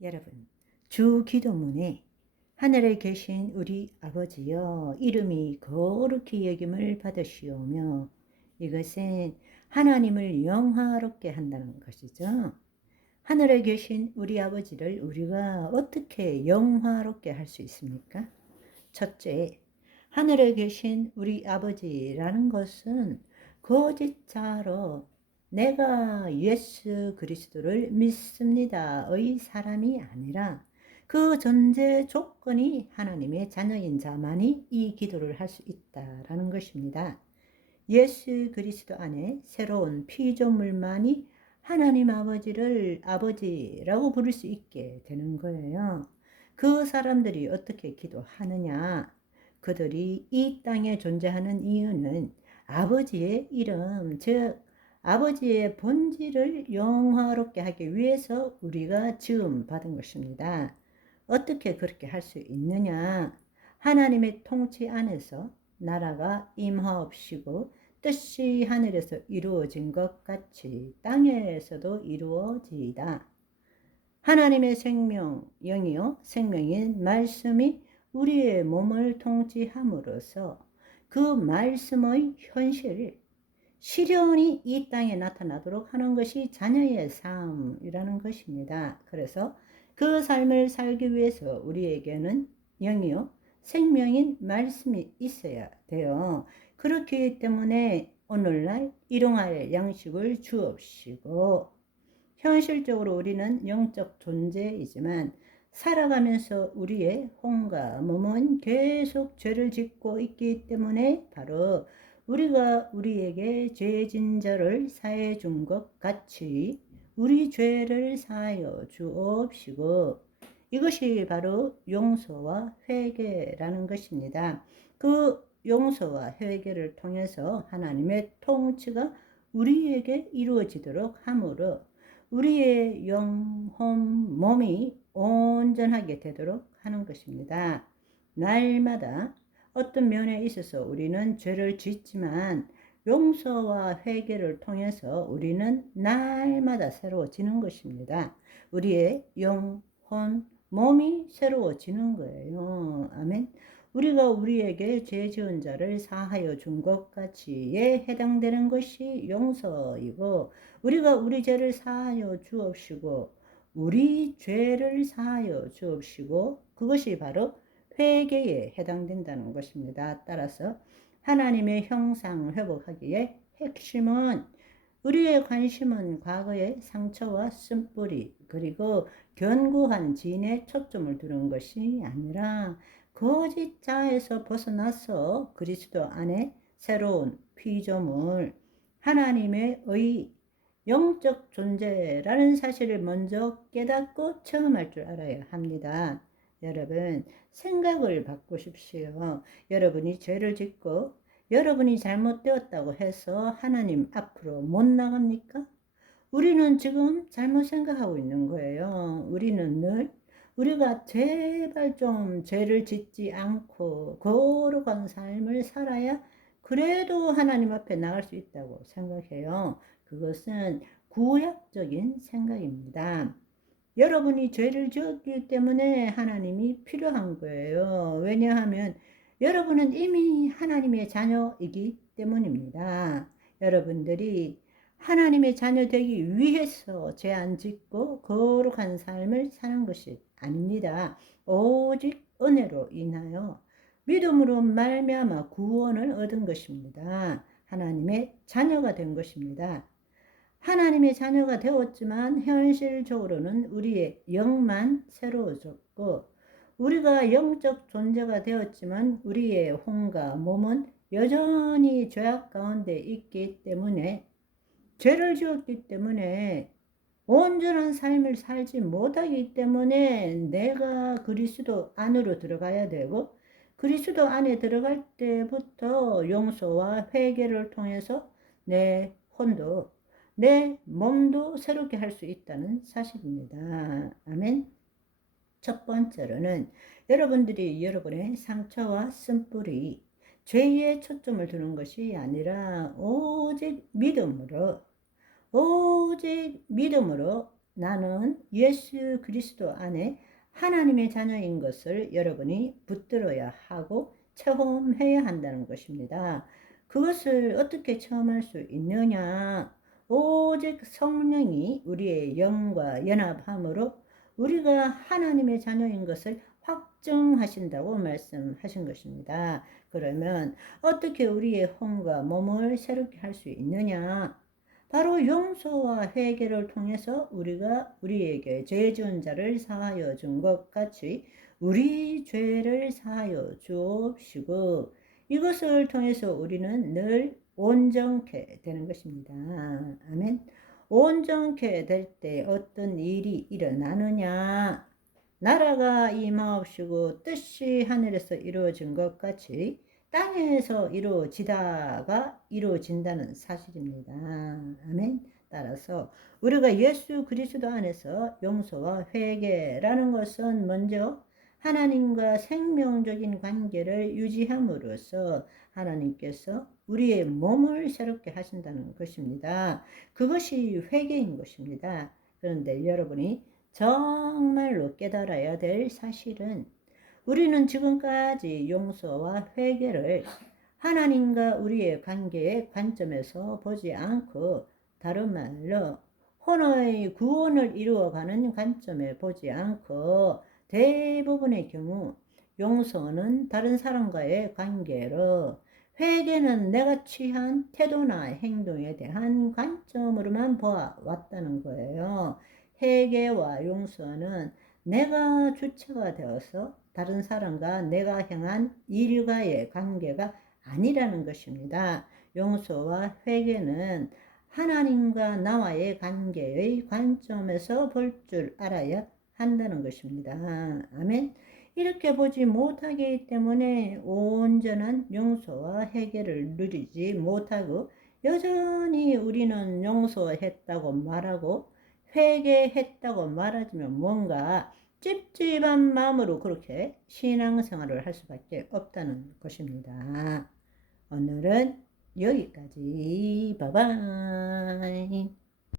여러분, 주 기도문에 하늘에 계신 우리 아버지여 이름이 거룩히 여김을 받으시오며, 이것은 하나님을 영화롭게 한다는 것이죠. 하늘에 계신 우리 아버지를 우리가 어떻게 영화롭게 할 수 있습니까? 첫째, 하늘에 계신 우리 아버지라는 것은 거짓자로 내가 예수 그리스도를 믿습니다의 사람이 아니라 그 전제 조건이 하나님의 자녀인 자만이 이 기도를 할 수 있다라는 것입니다. 예수 그리스도 안에 새로운 피조물만이 하나님 아버지를 아버지라고 부를 수 있게 되는 거예요. 그 사람들이 어떻게 기도하느냐? 그들이 이 땅에 존재하는 이유는 아버지의 이름, 즉 아버지의 본질을 영화롭게 하기 위해서 우리가 지음 받은 것입니다. 어떻게 그렇게 할 수 있느냐? 하나님의 통치 안에서 나라가 임하옵시고 뜻이 하늘에서 이루어진 것 같이 땅에서도 이루어지이다. 하나님의 생명, 영이요 생명인 말씀이 우리의 몸을 통치함으로써 그 말씀의 현실, 실현이 이 땅에 나타나도록 하는 것이 자녀의 삶이라는 것입니다. 그래서 그 삶을 살기 위해서 우리에게는 영이요 생명인 말씀이 있어야 돼요. 그렇기 때문에 오늘날 일용할 양식을 주옵시고, 현실적으로 우리는 영적 존재이지만 살아가면서 우리의 혼과 몸은 계속 죄를 짓고 있기 때문에 바로 우리가 우리에게 죄진 자를 사해 준 것 같이 우리 죄를 사하여 주옵시고, 이것이 바로 용서와 회개라는 것입니다. 그 용서와 회개를 통해서 하나님의 통치가 우리에게 이루어지도록 하므로 우리의 영혼, 몸이 온전하게 되도록 하는 것입니다. 날마다 어떤 면에 있어서 우리는 죄를 짓지만 용서와 회개를 통해서 우리는 날마다 새로워지는 것입니다. 우리의 영혼, 몸이 새로워지는 거예요. 아멘. 우리가 우리에게 죄 지은 자를 사하여 준 것 같이에 해당되는 것이 용서이고, 우리가 우리 죄를 사하여 주옵시고 우리 죄를 사하여 주옵시고, 그것이 바로 회개에 해당된다는 것입니다. 따라서 하나님의 형상 회복하기에 핵심은, 우리의 관심은 과거의 상처와 쓴뿌리 그리고 견고한 진에 초점을 두는 것이 아니라 거짓 자에서 벗어나서 그리스도 안에 새로운 피조물, 하나님의 의, 영적 존재라는 사실을 먼저 깨닫고 체험할 줄 알아야 합니다. 여러분, 생각을 바꾸십시오. 여러분이 죄를 짓고 여러분이 잘못되었다고 해서 하나님 앞으로 못 나갑니까? 우리는 지금 잘못 생각하고 있는 거예요. 우리는 늘 우리가 제발 좀 죄를 짓지 않고 거룩한 삶을 살아야 그래도 하나님 앞에 나갈 수 있다고 생각해요. 그것은 구약적인 생각입니다. 여러분이 죄를 지었기 때문에 하나님이 필요한 거예요. 왜냐하면 여러분은 이미 하나님의 자녀이기 때문입니다. 여러분들이 하나님의 자녀 되기 위해서 죄 안 짓고 거룩한 삶을 사는 것이 아닙니다. 오직 은혜로 인하여 믿음으로 말미암아 구원을 얻은 것입니다. 하나님의 자녀가 된 것입니다. 하나님의 자녀가 되었지만 현실적으로는 우리의 영만 새로워졌고, 우리가 영적 존재가 되었지만 우리의 혼과 몸은 여전히 죄악 가운데 있기 때문에, 죄를 지었기 때문에 온전한 삶을 살지 못하기 때문에 내가 그리스도 안으로 들어가야 되고, 그리스도 안에 들어갈 때부터 용서와 회개를 통해서 내 혼도 내 몸도 새롭게 할 수 있다는 사실입니다. 아멘. 첫 번째로는 여러분들이 여러분의 상처와 쓴뿌리, 죄에 초점을 두는 것이 아니라 오직 믿음으로 나는 예수 그리스도 안에 하나님의 자녀인 것을 여러분이 붙들어야 하고 체험해야 한다는 것입니다. 그것을 어떻게 체험할 수 있느냐? 오직 성령이 우리의 영과 연합함으로 우리가 하나님의 자녀인 것을 확증하신다고 말씀하신 것입니다. 그러면 어떻게 우리의 혼과 몸을 새롭게 할 수 있느냐? 바로 용서와 회개를 통해서 우리가 우리에게 죄 지은 자를 사하여 준 것 같이 우리 죄를 사하여 주옵시고, 이것을 통해서 우리는 늘 온전케 되는 것입니다. 아멘. 온전케 될 때 어떤 일이 일어나느냐? 나라가 임하옵시고 뜻이 하늘에서 이루어진 것 같이 땅에서 이루어지다가 이루어진다는 사실입니다. 아멘. 따라서 우리가 예수 그리스도 안에서 용서와 회개라는 것은 먼저 하나님과 생명적인 관계를 유지함으로써 하나님께서 우리의 몸을 새롭게 하신다는 것입니다. 그것이 회개인 것입니다. 그런데 여러분이 정말로 깨달아야 될 사실은 우리는 지금까지 용서와 회개를 하나님과 우리의 관계의 관점에서 보지 않고, 다른 말로 혼의 구원을 이루어가는 관점에 보지 않고 대부분의 경우 용서는 다른 사람과의 관계로, 회개는 내가 취한 태도나 행동에 대한 관점으로만 보아왔다는 거예요. 회개와 용서는 내가 주체가 되어서 다른 사람과 내가 향한 일과의 관계가 아니라는 것입니다. 용서와 회개는 하나님과 나와의 관계의 관점에서 볼 줄 알아야 한다는 것입니다. 아멘. 이렇게 보지 못하기 때문에 온전한 용서와 회개를 누리지 못하고 여전히 우리는 용서했다고 말하고 회개했다고 말하지만 뭔가 찝찝한 마음으로 그렇게 신앙생활을 할 수밖에 없다는 것입니다. 오늘은 여기까지. 바이바이.